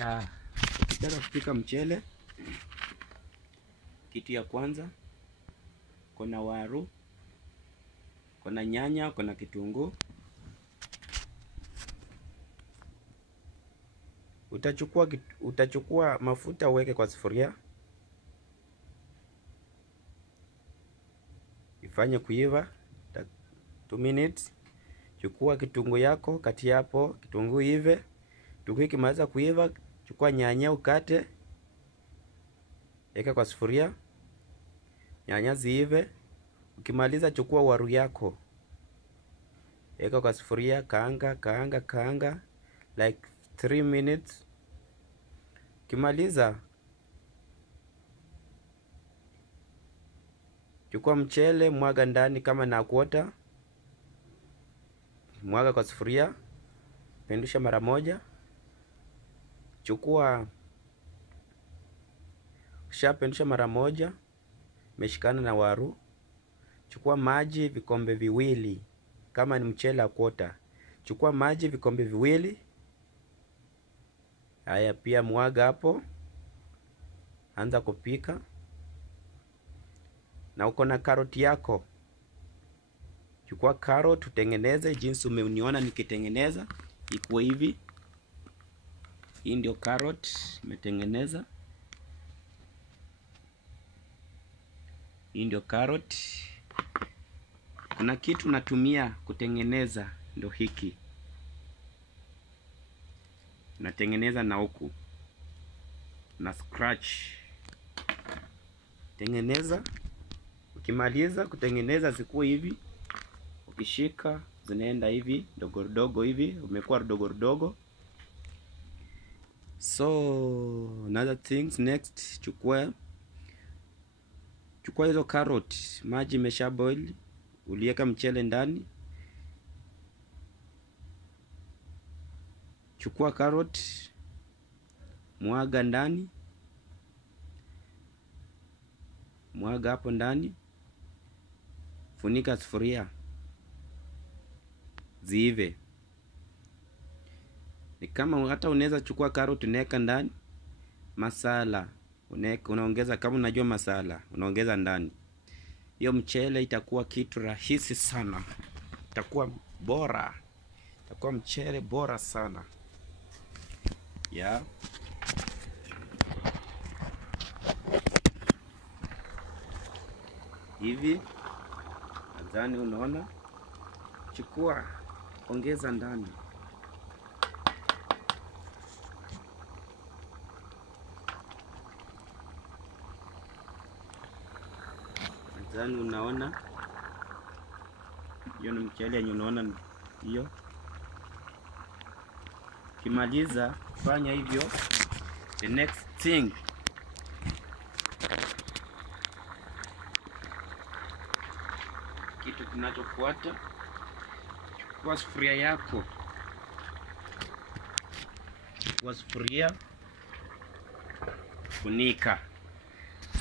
Ya, ukitaka kupika mchele, kitu ya kwanza, kuna waru, kuna nyanya, kuna kitunguu. Utachukua mafuta uweke kwa sufuria, ifanye kuiva 2 minutes. Chukua kitunguu yako, kati hapo kitunguu ive. Kitunguu ikimaliza kuiva, chukua nyanya ukate, weka kwa sufuria, nyanya ziive. Ukimaliza chukua waru yako, weka kwa sufuria, kaanga like 3 minutes. Ukimaliza chukua mchele, mwaga ndani kama na kwota, mwaga kwa sufuria, pendusha mara moja. Pendusha mara moja, meshikana na waru. Chukua maji vikombe viwili, kama ni mchele kwota, chukua maji vikombe viwili. Haya, pia mwaga hapo, anza kupika. Na uko na karoti yako, chukua karoti utengeneze jinsi umeniona nikitengeneza, ikuwe hivi. Hii ndio karoti umetengeneza. Hii ndio karoti. Kuna kitu natumia kutengeneza, ndio hiki. Natengeneza na huku na scratch. Tengeneza. Ukimaliza kutengeneza zikuwe hivi, ukishika zinaenda hivi dogo dogo hivi, umekuwa dogo dogo. So another things next, chukua hizo carrot, maji imesha boil, uliweka mchele ndani. Chukua carrot, mwaga ndani, mwaga hapo ndani, funika sufuria ziive. Ni kama hata unaweza chukua carrot unaweka ndani, masala unaongeza, kama unajua masala unaongeza ndani. Hiyo mchele itakuwa kitu rahisi sana, itakuwa bora, itakuwa mchele bora sana ya hivi. Nadhani unaona. Chukua, ongeza ndani. Nadhani unaona. Hiyo ni mchele yenye unaona hiyo. Kimaliza fanya hivyo, the next thing, kitu kinachofuata, chukua sufuria yako, chukua sufuria, funika.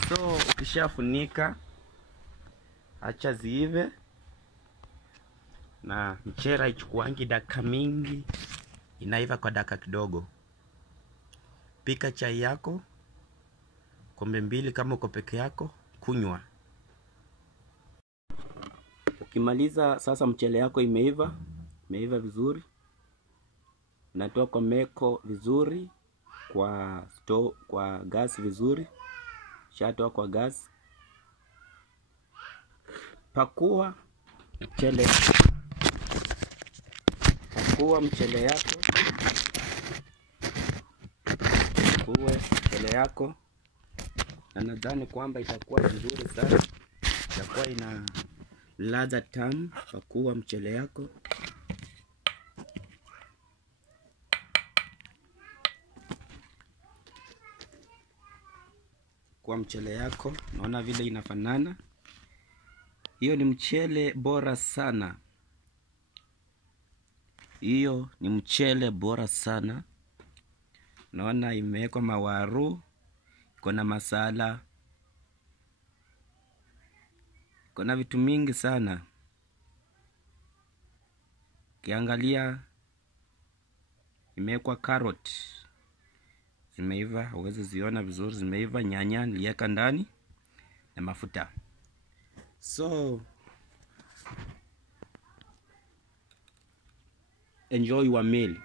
So ukishafunika, acha ziive. Na mchele haichukuangi dakika mingi, inaiva kwa dakika kidogo. Pika chai yako kombe 2 kama uko peke yako, kunywa. Ukimaliza sasa, mchele yako imeiva vizuri. Unatoa kwa meko vizuri, kwa gas vizuri. Shatoa kwa gas. Pakua mchele yako. Pakua mchele yako. Na nadhani kwamba itakuwa vizuri sana, itakuwa ina ladha tamu. Pakua mchele yako. Kwa mchele yako, naona vile inafanana. Hiyo ni mchele bora sana. Hiyo ni mchele bora sana. Naona imewekwa mawaru, kuna masala, kuna vitu mingi sana. Kiangalia imewekwa carrot, zimeiva, huwezi ziona vizuri zimeiva. Nyanya niliweka ndani na mafuta. So enjoy your meal.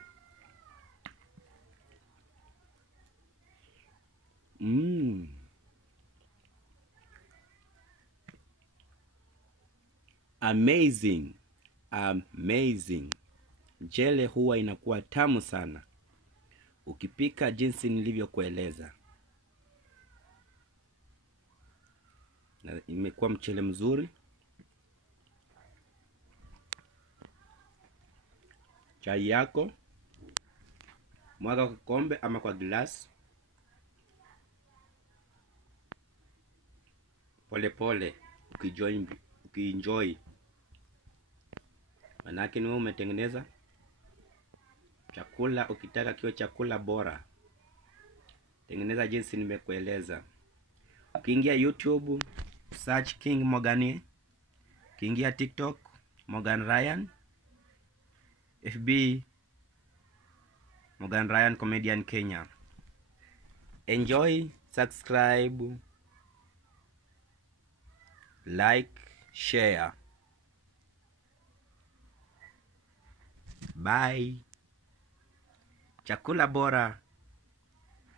Amazing. Mchele huwa inakuwa tamu sana ukipika jinsi nilivyokueleza. Na imekuwa mchele mzuri. Chai yako mwaga kwa kikombe ama kwa glass. Pole pole ukienjoy. Manake ni wewe umetengeneza chakula, ukitaka kiwe chakula bora, tengeneza jinsi nimekueleza. Ukiingia YouTube, search King Morgan. Ukiingia TikTok, Morgan Ryan. FB, Morgan Ryan Comedian Kenya. Enjoy, subscribe, like, share. Bye. Chakula bora,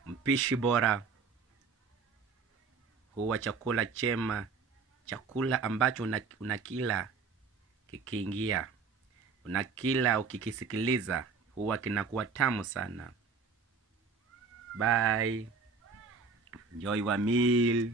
mpishi bora, huwa chakula chema, chakula ambacho unakila kikiingia, unakila ukikisikiliza, huwa kinakuwa tamu sana. Bye. Enjoy your meal.